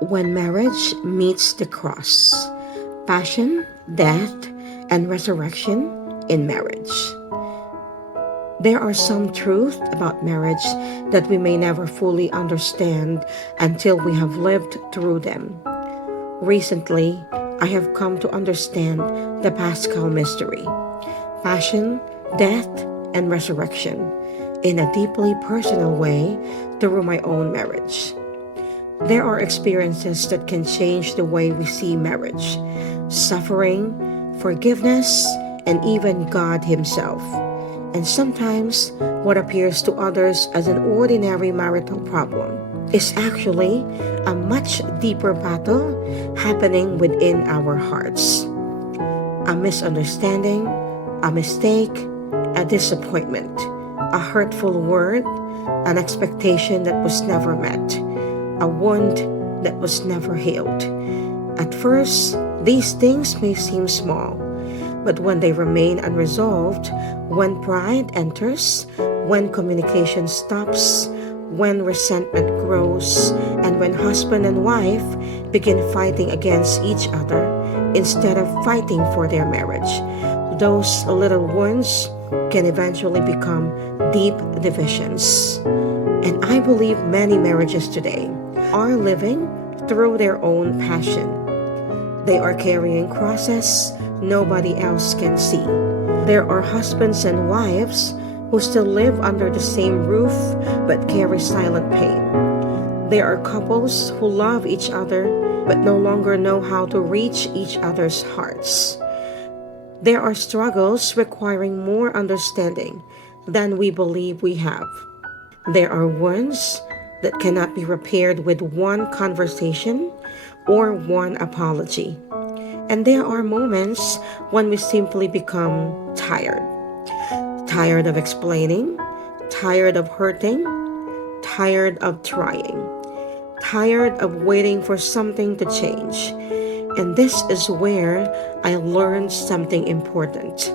When marriage meets the cross, passion, death, and resurrection in marriage. There are some truths about marriage that we may never fully understand until we have lived through them. Recently, I have come to understand the Paschal mystery, passion, death, and resurrection, in a deeply personal way through my own marriage. There are experiences that can change the way we see marriage, suffering, forgiveness, and even God Himself. And sometimes what appears to others as an ordinary marital problem is actually a much deeper battle happening within our hearts. A misunderstanding, a mistake, a disappointment, a hurtful word, an expectation that was never met, a wound that was never healed. At first, these things may seem small, but when they remain unresolved, when pride enters, when communication stops, when resentment grows, and when husband and wife begin fighting against each other instead of fighting for their marriage, those little wounds can eventually become deep divisions. And I believe many marriages today are living through their own passion. They are carrying crosses nobody else can see. There are husbands and wives who still live under the same roof but carry silent pain. There are couples who love each other but no longer know how to reach each other's hearts. There are struggles requiring more understanding than we believe we have. There are wounds that cannot be repaired with one conversation or one apology. And there are moments when we simply become tired. Tired of explaining, tired of hurting, tired of trying, tired of waiting for something to change. And this is where I learned something important.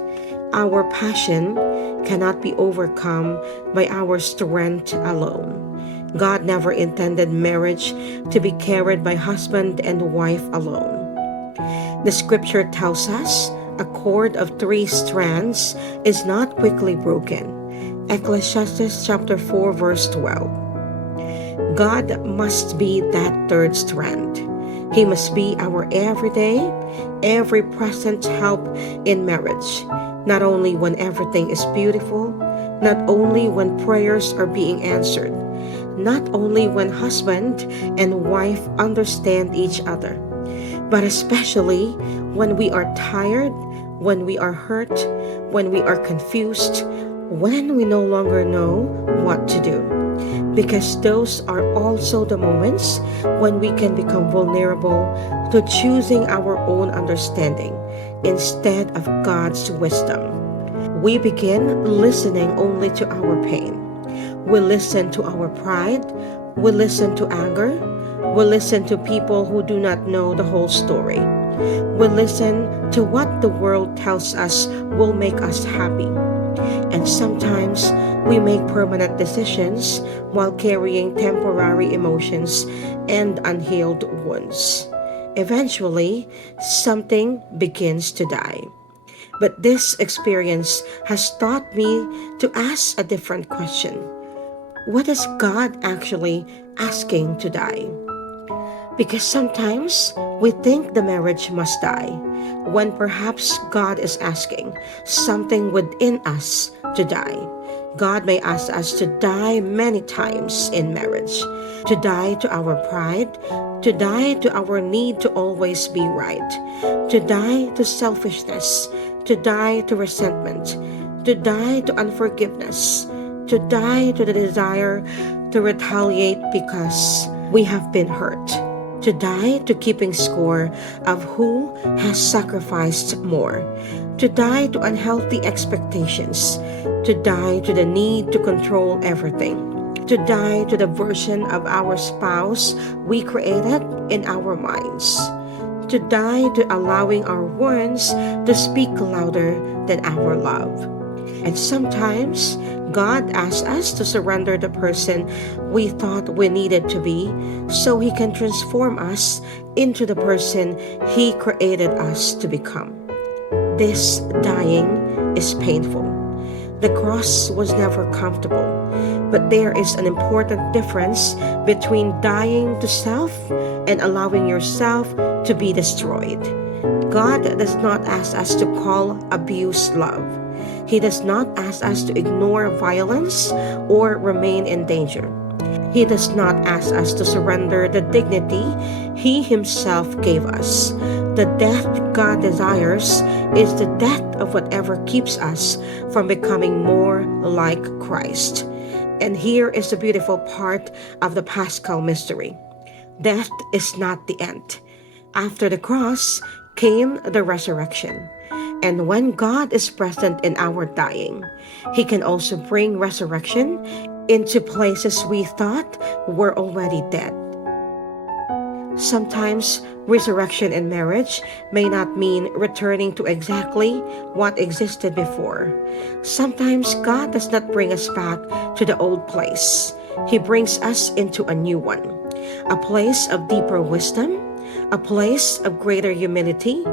Our passion cannot be overcome by our strength alone. God never intended marriage to be carried by husband and wife alone. The scripture tells us a cord of 3 strands is not quickly broken. Ecclesiastes chapter 4 verse 12. God must be that 3rd strand. He must be our everyday, every present help in marriage. Not only when everything is beautiful, not only when prayers are being answered, not only when husband and wife understand each other, but especially when we are tired, when we are hurt, when we are confused, when we no longer know what to do. Because those are also the moments when we can become vulnerable to choosing our own understanding instead of God's wisdom. We begin listening only to our pain. We listen to our pride. We listen to anger. We listen to people who do not know the whole story. We listen to what the world tells us will make us happy. And sometimes we make permanent decisions while carrying temporary emotions and unhealed wounds. Eventually, something begins to die. But this experience has taught me to ask a different question. What is God actually asking to die? Because sometimes we think the marriage must die, when perhaps God is asking something within us to die. God may ask us to die many times in marriage, to die to our pride, to die to our need to always be right, to die to selfishness, to die to resentment, to die to unforgiveness, to die to the desire to retaliate because we have been hurt, to die to keeping score of who has sacrificed more, to die to unhealthy expectations, to die to the need to control everything, to die to the version of our spouse we created in our minds, to die to allowing our words to speak louder than our love. And sometimes God asks us to surrender the person we thought we needed to be so He can transform us into the person He created us to become. This dying is painful. The cross was never comfortable, but there is an important difference between dying to self and allowing yourself to be destroyed. God does not ask us to call abuse love. He does not ask us to ignore violence or remain in danger. He does not ask us to surrender the dignity He Himself gave us. The death God desires is the death of whatever keeps us from becoming more like Christ. And here is the beautiful part of the Paschal mystery. Death is not the end. After the cross came the resurrection. And when God is present in our dying, He can also bring resurrection into places we thought were already dead. Sometimes resurrection in marriage may not mean returning to exactly what existed before. Sometimes God does not bring us back to the old place. He brings us into a new one, a place of deeper wisdom, a place of greater humility,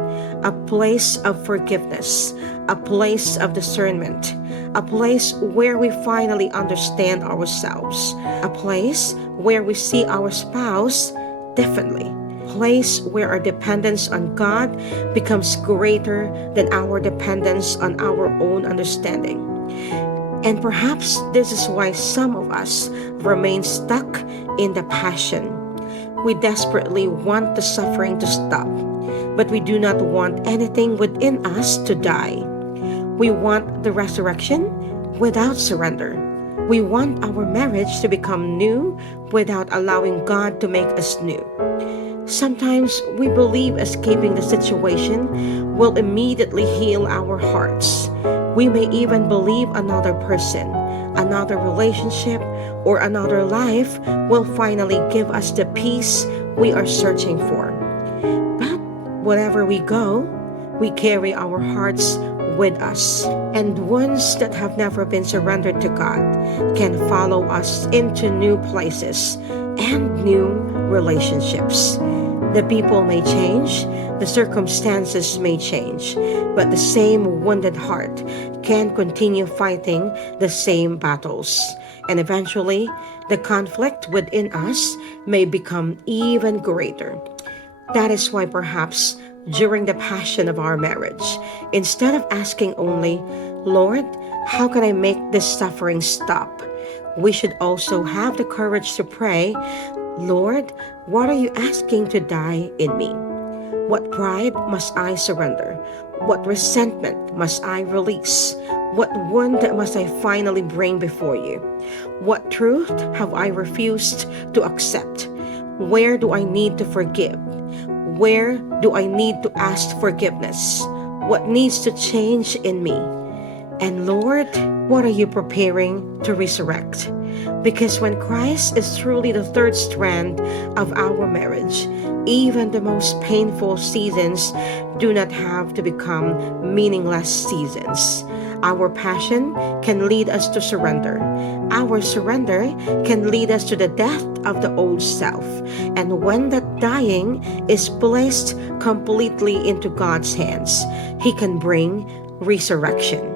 a place of forgiveness, a place of discernment, a place where we finally understand ourselves, a place where we see our spouse differently, a place where our dependence on God becomes greater than our dependence on our own understanding. And perhaps this is why some of us remain stuck in the passion. We desperately want the suffering to stop, but we do not want anything within us to die. We want the resurrection without surrender. We want our marriage to become new without allowing God to make us new. Sometimes we believe escaping the situation will immediately heal our hearts. We may even believe another person, another relationship, or another life will finally give us the peace we are searching for. But wherever we go, we carry our hearts with us, and wounds that have never been surrendered to God can follow us into new places and new relationships. The people may change, the circumstances may change, but the same wounded heart can continue fighting the same battles. And eventually, the conflict within us may become even greater. That is why perhaps during the passion of our marriage, instead of asking only, Lord, how can I make this suffering stop? We should also have the courage to pray, Lord, what are you asking to die in me? What pride must I surrender? What resentment must I release? What wound must I finally bring before you? What truth have I refused to accept? Where do I need to forgive? Where do I need to ask forgiveness? What needs to change in me? And Lord, what are you preparing to resurrect? Because when Christ is truly the third strand of our marriage, even the most painful seasons do not have to become meaningless seasons. Our passion can lead us to surrender. Our surrender can lead us to the death of the old self. And when that dying is placed completely into God's hands, He can bring resurrection.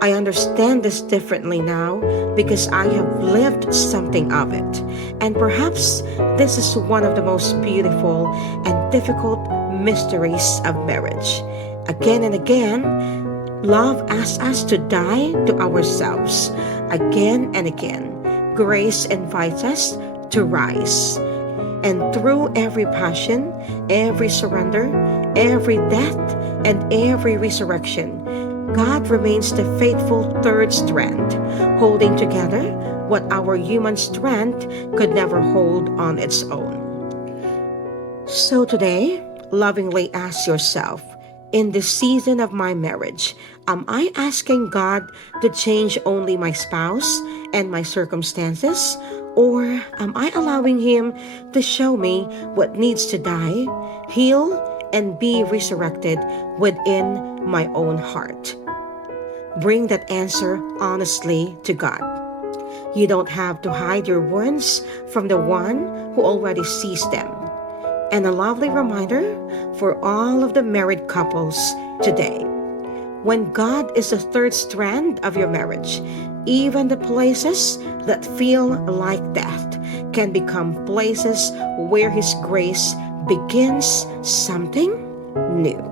I understand this differently now because I have lived something of it. And perhaps this is one of the most beautiful and difficult mysteries of marriage. Again and again, love asks us to die to ourselves. Again and again, grace invites us to rise. And through every passion, every surrender, every death, and every resurrection, God remains the faithful third strand, holding together what our human strength could never hold on its own. So today, lovingly ask yourself, in this season of my marriage, am I asking God to change only my spouse and my circumstances? Or am I allowing Him to show me what needs to die, heal, and be resurrected within my own heart? Bring that answer honestly to God. You don't have to hide your wounds from the one who already sees them. And a lovely reminder for all of the married couples today. When God is the third strand of your marriage, even the places that feel like death can become places where His grace begins something new.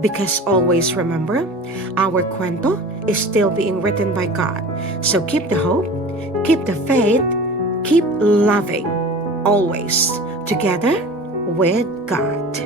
Because always remember, our cuento is still being written by God. So keep the hope, keep the faith, keep loving, always together with God.